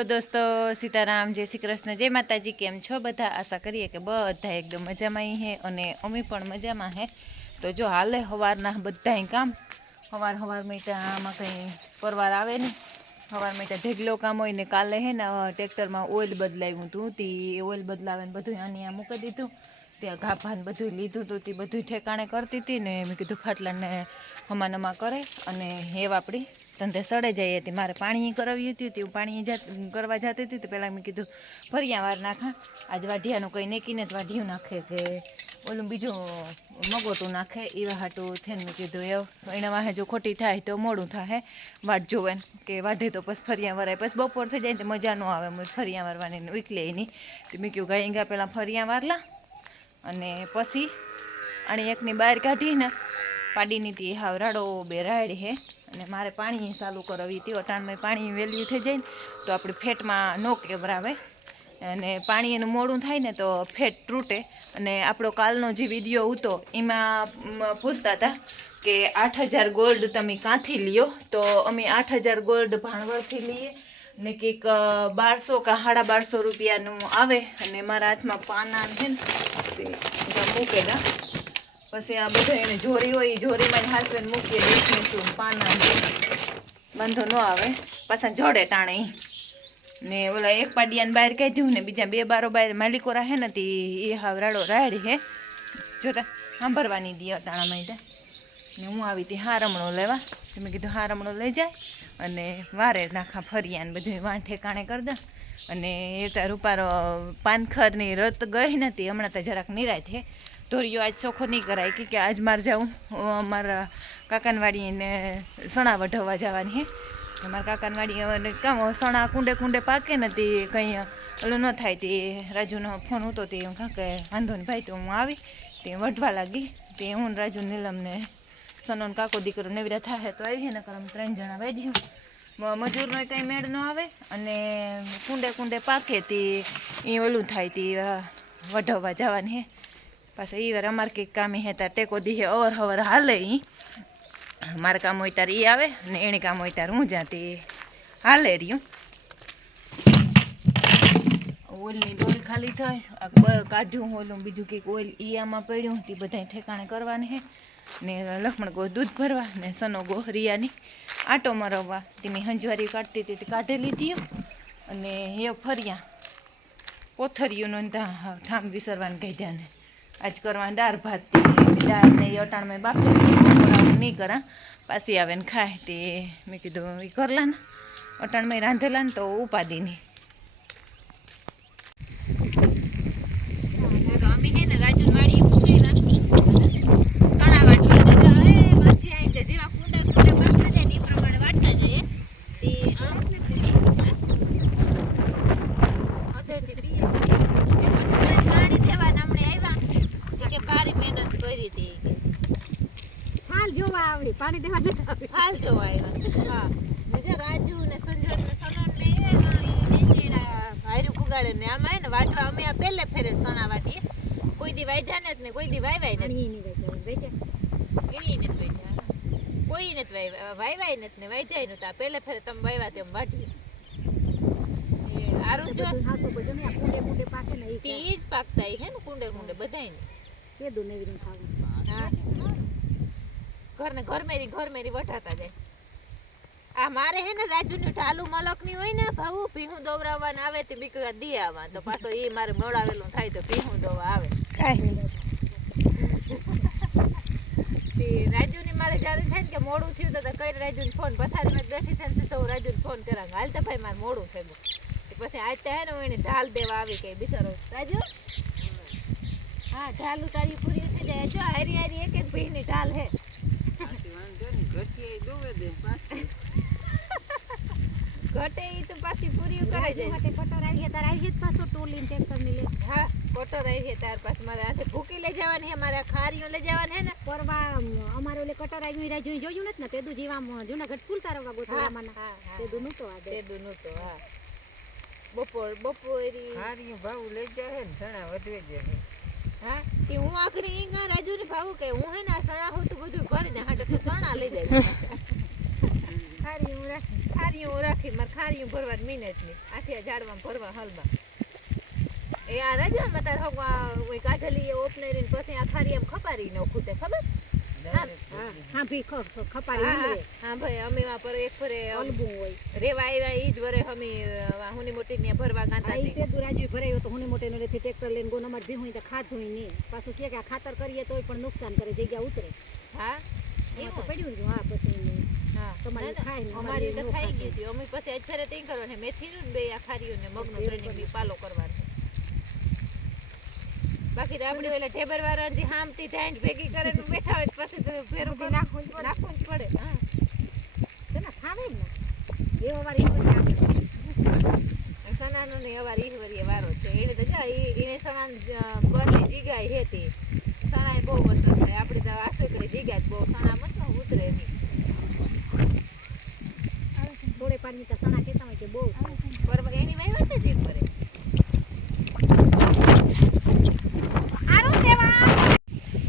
Hello દોસ્તો, સીતારામ, જય શ્રી કૃષ્ણ, જય માતાજી। કેમ છો બધા? આશા કરીએ કે બધા એકદમ મજામાં હે અને અમે પણ મજામાં હે। તો જો હાલે સવારના બધા કામ સવારમાં આમાં કંઈ પરવાર આવે ને સવારમાં ઢેગલો કામ હોય ને કાલે હે ને ટ્રેક્ટરમાં ઓઇલ બદલાવ્યું હતું તે ઓઇલ બદલાવે ને બધું આની મૂકી દીધું। ત્યાં ગાભાને બધું લીધું હતું તે બધું ઠેકાણે કરતી હતી ને મેં કીધું ખાટલાને હમાનમા કરે અને હેવ આપણી ધંધે સડે જાય હતી। મારે પાણી કરાવ્યું હતું તે પાણી કરવા જતી હતી તો પહેલાં મેં કીધું ફરિયા વાર નાખા આજ વાઢિયાનું કંઈ નેકીને જ વાઢિયું નાખે કે ઓલું બીજું મગોટું નાખે એવા હાટું થઈને મેં કીધું એના વાહે જો ખોટી થાય તો મોડું થાય વાટ જોવે કે વાઢે તો પછી ફરિયા વરાય પછી બપોર થઈ જાય તો મજા ન આવે ફરિયા વારવાની ઉકલે નહીં તો મેં કહ્યું ગાય ગા પહેલાં ફરિયા વારલા અને પછી અને એકની બહાર કાઢીને પાડીની તી હાવ રાડો બે રાડ હે અને મારે પાણી ચાલુ કરાવી હતી। અટાણમાં પાણી વેલ્યુ થઈ જાય ને તો આપણે ફેટમાં ન કેવરાવે અને પાણી એનું મોડું થાય ને તો ફેટ તૂટે। અને આપણો કાલનો જે વિડીયો હતો એમાં પૂછતા હતા કે 8000 ગોલ્ડ તમે ક્યાંથી લ્યો? તો અમે 8000 ગોલ્ડ ભાણવડથી લઈએ ને કંઈક 1200 કે 1250 રૂપિયાનું આવે અને મારા હાથમાં પાના છે ને તે મૂકેલા પછી આ બધો એને જોરી હોય એ જોરીમાં હાથમાં મૂકીએ દઈશું પાના વાંધો ન આવે પાછા જડે ટાણે ને ઓલા એક પાડિયાને બહાર કાઢ્યું ને બીજા બે બારો બહાર માલિકો રહે ને તે એ હાવ રાડો રાડ હે જોતા સાંભળવાની દી અટાણામાં ને હું આવી હતી હારમણો લેવા મેં કીધું હારમણો લઈ જાય અને વારે નાખા ફરિયા ને બધું વાં ઠેકાણે કરી દે અને એ ત્યાં રૂપારો પાનખરની રત ગઈ નથી હમણાં તો જરાક નિરાય છે ધોરીઓ આજ ચોખ્ખો નહીં કરાય કે આજ મારે જાઉં મારા કાકાનવાડીને સણા વઢાવવા જવાની હે મારા કાકાનવાડી કામ સણા કુંડે કુંડે પાકે ને તે કંઈ ઓલું ન થાય તે રાજુનો ફોન હતો તે હું કાંકે વાંધો ને ભાઈ તો હું આવી તે વઢવા લાગી તે હું રાજુ નીલમને સનોન કાકો દીકરો નેવરા થાય તો આવી ને કરમ 3 જણા વાઢ્યું મજૂરનો કંઈ મેળ ન આવે અને કુંડે કુંડે પાકે તે એ ઓલું થાય તે વઢાવવા જવાની હે પાછા એ વાર અમારે કંઈક કામ હે ત્યાં ટેકો દીહે અવર હવર હાલે એ મારે કામ હોય ત્યારે એ આવે ને એને કામ હોય ત્યારે હું જાતી હાલે રહ્યું। ઓઇલની ડોરી ખાલી થાય કાઢ્યું ઓલું બીજું કંઈક ઓઇલ એ આમાં પડ્યું તે બધા ઠેકાણે કરવાની હે ને લક્ષ્મણ ગો દૂધ ભરવા ને સનો ગો રિયાની આટો મરવવા તેની હંજવારી કાઢતી હતી કાઢેલી હતી અને એ ફર્યા કોથરીઓનો ઠામ વિસરવાને કાઢ્યા ને આજ કરવા દાળ ભાત દાળ ને એ અટાણમાં બાફે નહીં કરા પાછી આવે ને ખાય તે મેં કીધું એ કરલા ને અટાણમાં રાંધેલા ને તો ઉપાદી નહીં અમે હે ને રાજુ વાડી મૂકેલા કણા વાટવા માંથી આવી જેવા કુંડા કુંડા વાટતા જાય ને એ પ્રમાણે વાટતા જાય તે પાણી દેવાના હમણે આવ્યા કે ભારી મહેનત કરી હતી હાલ જોવા આવડી પાણી દેવા નથી હાલ જોવા આવ્યા હા બીજા રાજુ ને સંજય ને સનન ને હાર્યું પુગાડે ને આમાં હે ને વાટવા અમે આ પહેલે ફેરે સણા વાટીએ કોઈ દી વાઈજા ને ને કોઈ દી વાયવાય ને એની ને વાઈજા કોઈ ને વાયવાય ને ને વાઈજાય ને તા પહેલે ફેરે તમે વાયવા તેમ વાટીએ એ આરું જો હાસો બજો ને કુંડે કુંડે પાકે ને ઈ જ પાકતા હે ને કુંડે કુંડે બધાય ને કે દો નેવી ખાવું હા ઘર મેરી વઠાતા જાય આ મારે હે ને રાજુની ઢાલુ મલકની હોય ને ભાવું ભીહું દોવરાવવાને આવે તે બીક દી આવા તો પાછો એ મારે મોડાવેલું થાય તો ભીહું દોવા આવે કાઈ તે રાજુની મારે જ્યારે થાય ને કે મોડું થયું તો કઈ રાજુને ફોન પથારીમાં બેઠી થાય ને તો રાજુને ફોન કરાંગ હાલ તો ભાઈ મારે મોડું થઈ ગયું પછી આજ તો હે ને હું એને ઢાલ દેવા આવી કે બિચારો રાજુ હા ઢાલું તારી પૂરી થઈ જાય જો હારી હારી એક ભીની ઢાલ હે ઘટે ઈ તો પાછી પૂરી કરે જાય માટે કટર આવી તાર આવી પાછો ટોલીને ટ્રેક્ટર ની લે હા કટર આવી તાર પાછ મારે હાથે ભૂકી લઈ જવાની હે મારે ખારીઓ લઈ જવાની હે ને પરવા અમારે ઓલે કટર આવી રા જોઈ જોયું નથી ને તેદુ જીવામ જૂનાગઢ ફૂલ તારવા ગોતરામાં હા તેદુ નતો આ તેદુ નતો હા બપોરી ખારીઓ ભાવ લઈ જાય હે ને સણા વધવે જાય હા તે હું આખરી ઈંગા રાજુને ભાવું કે હું હે ને સણા હોતું બધું ભરી દે હાટે તો સણા લઈ જાય હારી હું ખારીયું રાખી મારે ખારીયું ભરવા મિનિટ ની આખી ઝાડમાં ભરવા હલમાં એ આ રજામાં તાર ઓય કાઢેલી ઓપનેરી પછી આ ખારી એમ ખપારી નોખું તે ખબર હા ભી ખપારી હા ભાઈ અમે વા પર એક ફરે અલબું હોય રેવા આવ્યા ઈ જ વરે અમે હુની મોટી ને ભરવા ગાતા હતી તે દુરાજી ભરાયો તો હુની મોટી ને લેથી ટ્રેક્ટર લઈને ગોન અમાર ભી હોય તો ખાધું નહીં પાછું કે આ ખાતર કરીએ તોય પણ નુકસાન કરે જગ્યા ઉતરે હા એવું પડ્યું જો હા પછી હા તમારી ખાઈ ને અમારી તો ખાઈ ગઈ હતી અમે પછી આજ ફેરે તેં કરવાનું મેથી નું બે આ ખારીયું ને મગનું ત્રણેય બી પાલો કરવાનો બાકી તો આપણે ઓલા ટેબર વાળા જે હામટી ઢાંડ ભેગી કરે ને બેઠા હોય પછી તો ફેરું નાખવું જ પડે હા તને ખાવે ને એવો વાર ઈ સનાનો ને અવાર ઈશ્વરીય વારો છે એને તો જા એને સણાન બરની જીગાઈ હેતી સણાય બહુ વરસાદ થાય આપણે તો આસોકડી જીગાય બહુ સણા મત ઉતરે નહીં થોડે પાણી તો સણા કેતા હોય કે બહુ પર એની વહીવટ જ એક કરે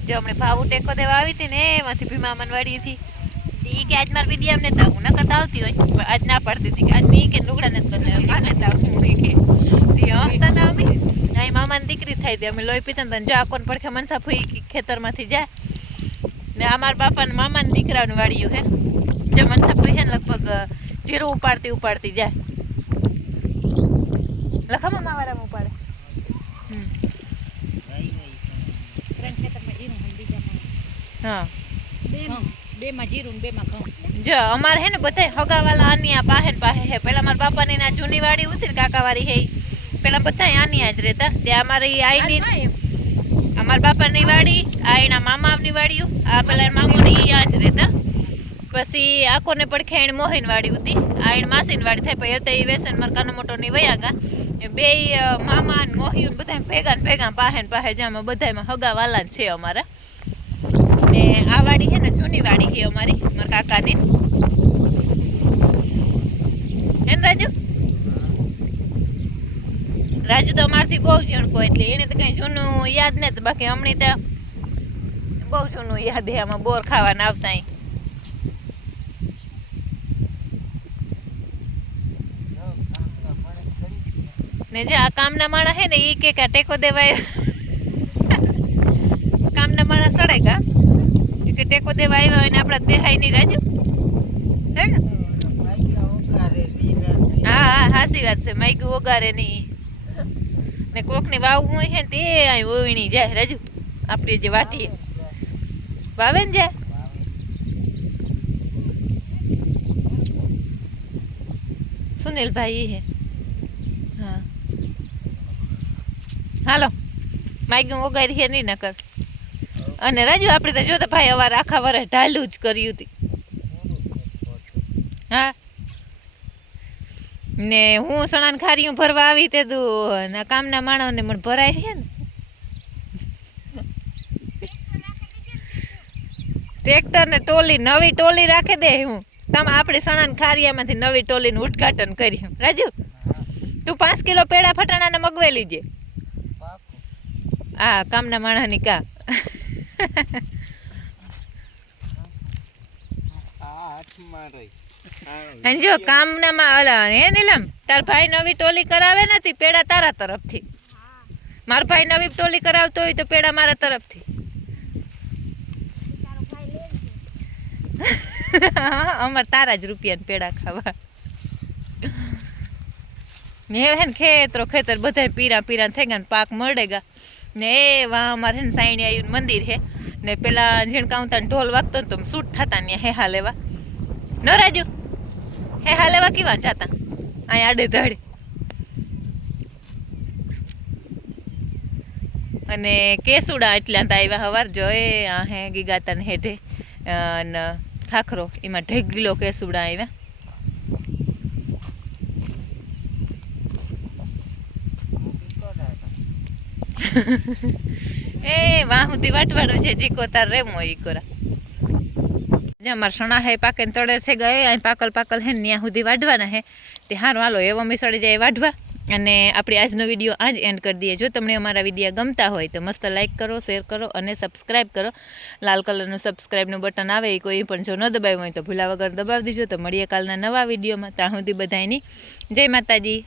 જો હમણે ભાવ ટેકો દેવા આવી હતી ને એમાંથી ભીમા મનવાડી હતી ઈ કે આજ માર વિડિયા ને તો હું નકત આવતી હોય પણ આજ ના પડતી હતી કે આજ મી કે લુગડા ને બદલે કાલે તો હું કે તી હસતા તા અમે નાઈ મામાની દીકરી થઈ હતી અમે લોહી પીતા ને જા કોણ પડખે મનસા ફૂઈ ખેતરમાંથી જાય ને અમાર બાપા ને મામાની દીકરાનું વાડિયું હે જે મનસા ફૂઈ હે ને લગભગ જીરું ઉપાડતી જાય લખામાં માવારામાં ઉપાડે હા બે માં જીરું બે માં ઘઉં જો અમાર હે ને બધાય હગાવાલા આનિયા પાહે હે પેલા મારા બાપાની ના જૂની વાડી ઉતરી કાકાવાળી હે પેલા બધાય આનિયા જ રહેતા તે અમારી આઈની અમારા બાપાની વાડી આઈના મામાની વાડીઓ આ પેલા મામોની ઈ આ જ રહેતા પછી આકોને પડખે એણ મોહીન વાડી હતી આઈન માસીન વાડી થાય પછી તે વેસન માર કાનો મોટો ની વયાગા બે મામા ને મોહી બધા ભેગા પાહે જામાં બધાયમાં હગાવાલા જ છે અમારા ને આ વાડી છે ને જૂની વાડી છે અમારી મારા કાકાની હે ને રાજુ તો અમારથી બહુ ઝીણકો એટલે એને તો કઈ જૂનું યાદ નથી બાકી હમણાં તો બહુ જૂનું યાદ હે આમાં બોર ખાવાના આવતા ને જે આ કામના માણસ હે ને ઈ કે ટેકો દેવાય કામના માણસ સડેગા કે ટેકો દેવા આવ્યા હોય ને આપણા બેહાય નહીં રાજુ હે ને હા હાસી વાત છે માઈક વગારે નહીં ને કોકની વાવવું હોય છે ને તે અહીં વોવીણી જાય રાજુ આપણી જે વાટી વાવે ને જાય સુનિલભાઈ હે હા હાલો માઈક વગારી છે નહીં નકર અને રાજુ આપણે તો જોતા ભાઈ અવાર આખા વરસ ઢાલું જ કર્યું હતી હા ને હું સણાન ખારીયું ભરવા આવી તે તું કામના માણસને મને ભરાય છે ને ટ્રેક્ટર ને ટોલી નવી ટોલી રાખી દે હું તમે આપણે સણાન ખારિયામાંથી નવી ટોલીનું ઉદ્ઘાટન કર્યું રાજુ તું 5 કિલો પેડા ફટાણાને મગવે લીજે હા કામના માણસની કા જો કામનામાં ઓલા હે નીલમ તાર ભાઈ નવી ટોલી કરાવે નથી પેડા તારા તરફથી મારા ભાઈ નવી ટોલી કરાવતો હોય તો પેડા મારા તરફથી અમાર તારા જ રૂપિયા પેડા ખાવા ને હે ને ખેતર બધા પીરા થઈ ગયા પાક મળેગા ને વા અમારે હે ને સાઈણી આવ્યું મંદિર હે ને પેલા ઝીણકાઉતા ઢોલ વાગતો ને તો શૂટ થતા ને હેહા લેવા ન રાજુ હેહા લેવા કેવા જાતા અહીં આડે ધડે અને કેસુડા એટલા તો આવ્યા હવાર જોએ આ હે ગીગાતા ને હેઠે અને ખાખરો એમાં ઢેગલો કેસુડા આવ્યા એ વાહ સુધી વાટવાનું છે જીકો તાર રેમો ઈ કોરા અમારા સણા હે પાકે તળે છે ગયે અહીં પાકલ હે ને ત્યાં સુધી વાઢવાના હે તે હારું હાલો એવો મિસળી જાય વાઢવા અને આપણે આજનો વિડીયો આ જ એન્ડ કરી દઈએ. જો તમને અમારા વિડીયો ગમતા હોય તો મસ્ત લાઇક કરો, શેર કરો અને સબસ્ક્રાઈબ કરો. લાલ કલરનું સબસ્ક્રાઈબનું બટન આવે એ કોઈ પણ જો ન દબાવ્યું હોય તો ભૂલા વગર દબાવી દીજો. તો મળીએ કાલના નવા વિડીયોમાં. ત્યાં સુધી બધાયની જય માતાજી.